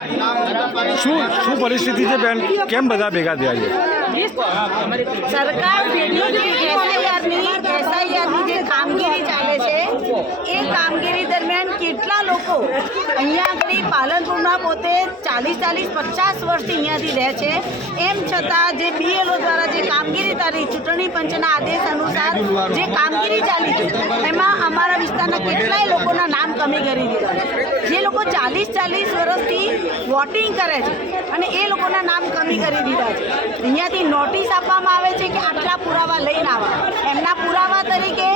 શું પરિસ્થિતિ છે બેન? કેમ બધા ભેગા થયા છે? સરકાર એસઆઈઆરની જે કામગીરી ચાલે છે એ કામગીરી દરમિયાન કેટલા લોકો અહીંયા આગળ પાલનપુરના પોતે 40-50 વર્ષથી અહીંયાથી રહે છે, એમ છતાં જે BLO દ્વારા જે કામગીરી ચાલી, ચૂંટણી પંચના આદેશ અનુસાર જે કામગીરી ચાલી છે એમાં અમારા વિસ્તારના કેટલાય લોકોના નામ કમી કરી દીધા છે। જે લોકો 40 વર્ષથી વોટિંગ કરે છે અને એ લોકોના નામ કમી કરી દીધા છે। અહીંયાથી નોટિસ આપવામાં આવે છે કે આટલા પુરાવા લઈને આવવા। એમના પુરાવા તરીકે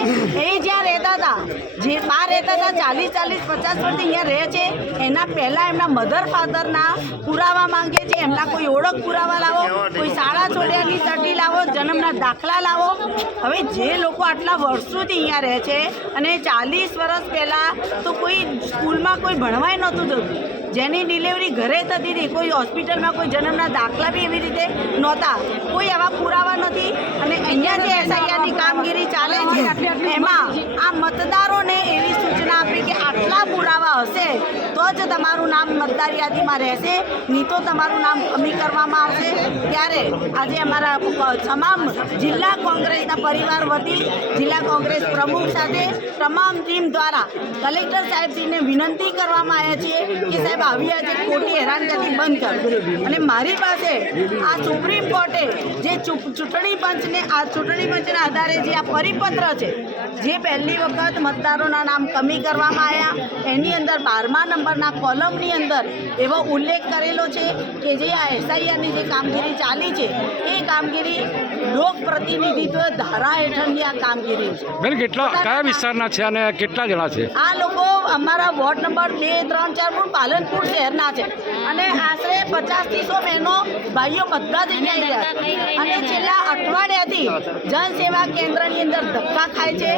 એ જ્યાં રહેતા હતા, જે બહાર રહેતા હતા 40-50 વર્ષથી અહીંયા રહે છે, એના પહેલાં એમના મધર ફાધરના પુરાવા માંગે છે। એમના કોઈ ઓળખ પુરાવા લાવો, કોઈ શાળા છોડ્યાની સર્ટી લાવો, જન્મના દાખલા લાવો। હવે જે લોકો આટલા વર્ષોથી અહીંયા રહે છે અને 40 વર્ષ પહેલાં તો કોઈ સ્કૂલમાં કોઈ ભણવાય નહોતું જતું, જેની ડિલિવરી ઘરે થતી હતી, કોઈ હોસ્પિટલમાં કોઈ જન્મના દાખલા બી એવી રીતે નહોતા, કોઈ આવા પુરાવા નથી। અને અહીંયા જે એસઆઈઆરની કામગીરી ચાલે છે એમાં આ મતદારોને એવી સૂચના આપી કે આટલા પુરાવા હશે તો જ તમારું નામ મતદાર યાદીમાં રહેશે, નહીં તો તમારું નામ કમી કરવામાં આવશે। ત્યારે આજે અમારા તમામ જિલ્લા કોંગ્રેસના પરિવાર વતી જિલ્લા કોંગ્રેસ પ્રમુખ સાથે તમામ ટીમ દ્વારા કલેક્ટર સાહેબશ્રીને વિનંતી કરવામાં આવ્યા છીએ કે સાહેબ આવી આજે ખોટી હેરાનગતિ બંધ કરો। અને મારી પાસે આ સુપ્રીમ કોર્ટે જે ચૂંટણી પંચના આધારે જે આ પરિપત્ર છે, જે પહેલી વખત મતદારોના નામ કમી કરવામાં આવ્યા, એની અંદર 12મા નંબરના કોલમની અંદર એવો ઉલ્લેખ કરેલો છે કે જે આ એસઆઈઆરની જે કામગીરી ચાલી છે એ કામગીરી લોક પ્રતિનિધિત્વ ધારા હેઠળની આ કામગીરી છે। બેન કયા વિસ્તારના છે અને કેટલા જણા છે? આ લોકો અમારા વોર્ડ નંબર 2, 3, 4 પાલનપુર શહેરના છે અને આશરે 50થી 100 બહેનો ભાઈઓ બધા જ અહીંયા રહ્યા અને છેલ્લા અઠવાડિયાથી જનસેવા કેન્દ્રની અંદર ધક્કા ખાય છે,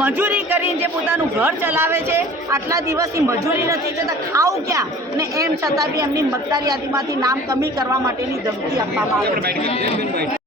મજૂરી કરીને જે પોતાનું ઘર ચલાવે છે, આટલા દિવસની મજૂરી નથી છતાં ખાવું ક્યાં, અને એમ છતાં બી એમની મતદાર યાદીમાંથી નામ કમી કરવા માટેની ધમકી આપવામાં આવે છે।